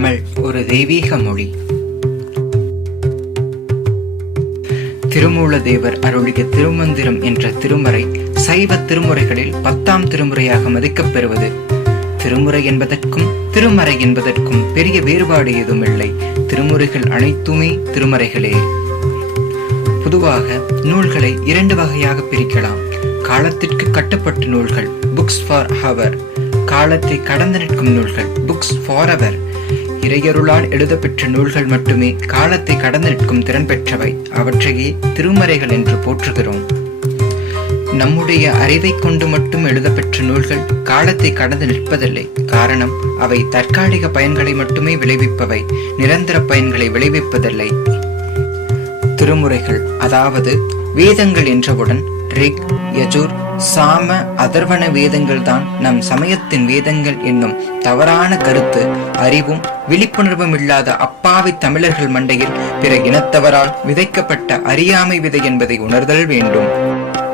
தமிழ். ஒரு தெய்வீக மொழி. திருமூல தேவர் அருளிய திருமந்திரம் என்ற திருமறை சைவ திருமுறைகளில் பத்தாம் திருமுறையாக மதிக்கப் பெறுவது. திருமுறை என்பதற்கும் திருமறை என்பதற்கும் பெரிய வேறுபாடு ஏதும் இல்லை. திருமுறைகள் அனைத்துமே திருமறைகளே. பொதுவாக நூல்களை இரண்டு வகையாக பிரிக்கலாம். காலத்திற்கு கட்டப்பட்ட நூல்கள் புக்ஸ் ஃபார் ஹவர் காலத்தை கடந்து நிற்கும் நூல்கள் புக்ஸ் ஃபார் அவர் இறையருளால் எழுதப்பெற்ற நூல்கள் மட்டுமே காலத்தை கடந்து நிற்கும் திறன் பெற்றவை. அவற்றையே திருமறைகள் என்று போற்றுகிறோம். நம்முடைய அறிவை கொண்டு மட்டும் எழுதப்பெற்ற நூல்கள் காலத்தை கடந்து நிற்பதில்லை. காரணம் அவை தற்காலிக பயன்களை மட்டுமே விளைவிப்பவை. நிரந்தர பயன்களை விளைவிப்பதில்லை. திருமுறைகள் அதாவது வேதங்கள் என்றவுடன் ரிக் யஜூர் சாம அதர்வன வேதங்கள் தான் நம் சமயத்தின் வேதங்கள் என்னும் தவறான கருத்து அறிவும் விழிப்புணர்வும் இல்லாத அப்பாவி தமிழர்கள் மண்டையில் பிற இனத்தவரால் விதைக்கப்பட்ட அறியாமை விதை என்பதை உணர்தல் வேண்டும்.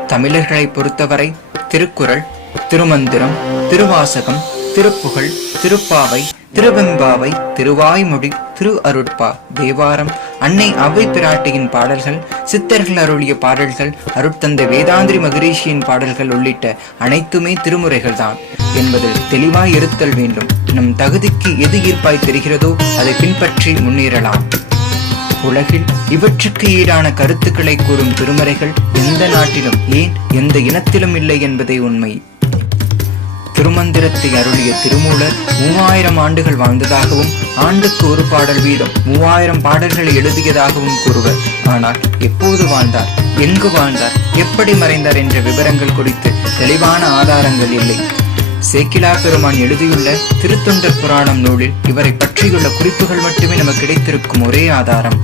தமிழர்களை பொறுத்தவரை திருக்குறள் திருமந்திரம் திருவாசகம் திருப்புகழ் திருப்பாவை திருவெம்பாவை திருவாய்மொழி திரு அருட்பா தேவாரம் அன்னை அவை பிராட்டியின் பாடல்கள் சித்தர்கள் அருளிய பாடல்கள் அருட்தந்த வேதாந்திரி மகரிஷியின் பாடல்கள் உள்ளிட்ட அனைத்துமே திருமுறைகள் தான் என்பதில் தெளிவாய் இருத்தல் வேண்டும். நம் தகுதிக்கு எது ஈர்ப்பாய் தெரிகிறதோ அதை பின்பற்றி முன்னேறலாம். உலகில் இவற்றுக்கு ஈடான கருத்துக்களை கூறும் திருமறைகள் எந்த நாட்டிலும் ஏன் எந்த இனத்திலும் இல்லை என்பதே உண்மை. திருமந்திரத்தை அருளிய திருமூலர் மூவாயிரம் ஆண்டுகள் வாழ்ந்ததாகவும் ஆண்டுக்கு ஒரு பாடல் வீதம் மூவாயிரம் பாடல்களை எழுதியதாகவும் கூறுவர். ஆனால் எப்போது வாழ்ந்தார்? எங்கு வாழ்ந்தார்? எப்படி மறைந்தார் என்ற விவரங்கள் குறித்து தெளிவான ஆதாரங்கள் இல்லை. சேக்கிலா பெருமான் எழுதியுள்ள திருத்தொண்டர் புராணம் நூலில் இவரை பற்றியுள்ள குறிப்புகள் மட்டுமே நமக்கு கிடைத்திருக்கும் ஒரே ஆதாரம்.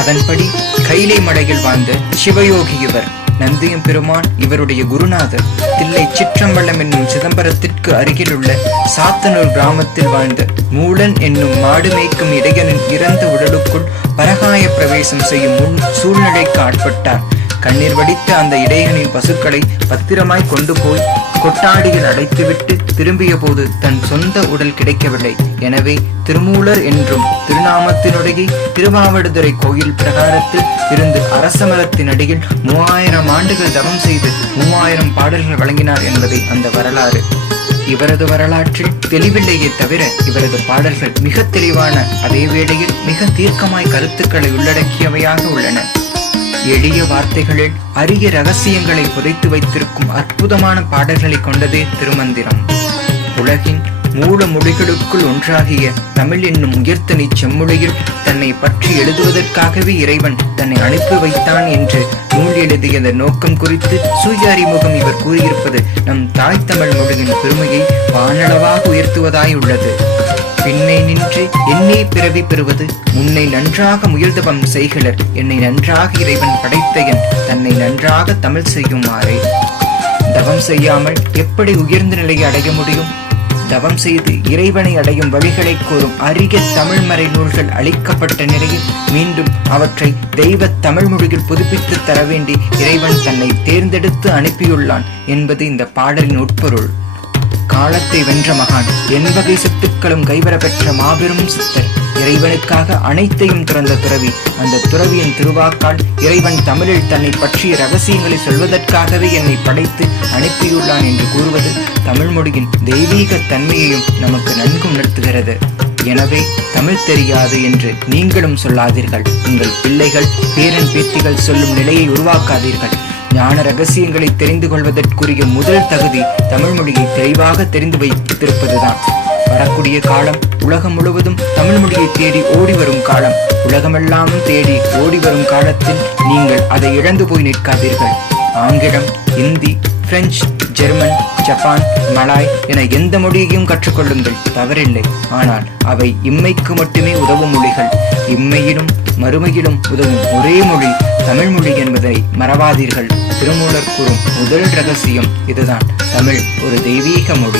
அதன்படி கைலை மடையில் வாழ்ந்த சிவயோகி இவர் நந்தியம் பெருமான் இவருடைய குருநாதர் தில்லை சிற்றம்பலம் என்னும் சிதம்பரத்திற்கு அருகிலுள்ள சாத்தனூர் கிராமத்தில் வாழ்ந்த மூலன் என்னும் மாடு மேய்க்கும் இடையனின் இறந்த உடலுக்குள் பரகாய பிரவேசம் செய்யும் முன் சூழ்நிலைக்கு ஆட்பட்டார். கண்ணீர் வடித்த அந்த இடையனின் பசுக்களை பத்திரமாய் கொண்டு போய் கொட்டாடியில் அடைத்துவிட்டு திரும்பிய போது தன் சொந்த உடல் கிடைக்கவில்லை. எனவே திருமூலர் என்றும் திருநாமத்தினுடைய திருவாவடுதுறை கோயில் பிரகாரத்தில் இருந்து அரசமரத்தின் அடியில் மூவாயிரம் ஆண்டுகள் தவம் செய்து மூவாயிரம் பாடல்கள் வழங்கினார் என்பதை அந்த வரலாறு. இவரது வரலாற்றில் தெளிவில்லையே தவிர இவரது பாடல்கள் மிக தெளிவான அதே வேளையில் மிக தீர்க்கமாய் கருத்துக்களை உள்ளடக்கியவையாக உள்ளன. எளிய வார்த்தைகளில் அரிய ரகசியங்களை புதைத்து வைத்திருக்கும் அற்புதமான பாடல்களை கொண்டதே திருமந்திரம். உலகின் மூல மொழிகளுக்குள் ஒன்றாகிய தமிழ் என்னும் உயர்த்தனி செம்மொழியில் தன்னை பற்றி எழுதுவதற்காகவே இறைவன் தன்னை அனுப்பி வைத்தான் என்று நூல் எழுதிய நோக்கம் குறித்து சுய அறிமுகம் இவர் கூறியிருப்பது நம் தாய் தமிழ் மொழியின் பெருமையை வானளவாக உயர்த்துவதாய் உள்ளது. பின்னை நின்று என்னை பிறவி பெறுவது? முன்னை நன்றாக முயல்தவம் செய்களர். என்னை நன்றாக இறைவன் படைத்த என் தன்னை நன்றாக தமிழ் செய்யுமாறே. தவம் செய்யாமல் எப்படி உயர்ந்த நிலையை அடைய முடியும்? தவம் செய்து இறைவனை அடையும் வழிகளை கூறும் அரிய தமிழ்மறை நூல்கள் அளிக்கப்பட்ட நிலையில் மீண்டும் அவற்றை தெய்வ தமிழ் மொழியில் புதுப்பித்து தர வேண்டி இறைவன் தன்னை தேர்ந்தெடுத்து அனுப்பியுள்ளான் என்பது இந்த பாடலின் உட்பொருள். காலத்தை வென்ற மகான். எண்பகை வகை கைவர பெற்ற மாபெரும் சித்தர். இறைவனுக்காக அனைத்தையும் துறந்த துறவி. அந்த துறவியின் திருவாக்கால் இறைவன் தமிழில் தன்னை பற்றிய ரகசியங்களை சொல்வதற்காகவே என்னை படைத்து அனுப்பியுள்ளான் என்று கூறுவது தமிழ் மொழியின் தெய்வீக தன்மையையும் நமக்கு நன்கு உணர்த்துகிறது எனவே தமிழ் தெரியாது என்று நீங்களும் சொல்லாதீர்கள். உங்கள் பிள்ளைகள் பேரன் பேத்திகள் சொல்லும் நிலையை உருவாக்காதீர்கள். ஞான ரகசியங்களை தெரிந்து கொள்வதற்குரிய முதல் தகுதி தமிழ் மொழியை தெளிவாக தெரிந்து வைத்திருப்பதுதான். வரக்கூடிய காலம் உலகம் முழுவதும் தமிழ் மொழியை தேடி ஓடி வரும் காலம். உலகமெல்லாம் தேடி ஓடி வரும் காலத்தில் நீங்கள் அதை இழந்து போய் நிற்காதீர்கள். ஆங்கிலம் Hindi French German Japan Malay என எந்த மொழியையும் கற்றுக்கொள்ளுங்கள். தவறில்லை. ஆனால் அவை இம்மைக்கு மட்டுமே உதவும் மொழிகள். இம்மையிலும் மறுமையிலும் உதவும் ஒரே மொழி தமிழ் மொழி என்பதை மறவாதீர்கள். திருமூலர் கூறும் முதல் ரகசியம் இதுதான். தமிழ் ஒரு தெய்வீக மொழி.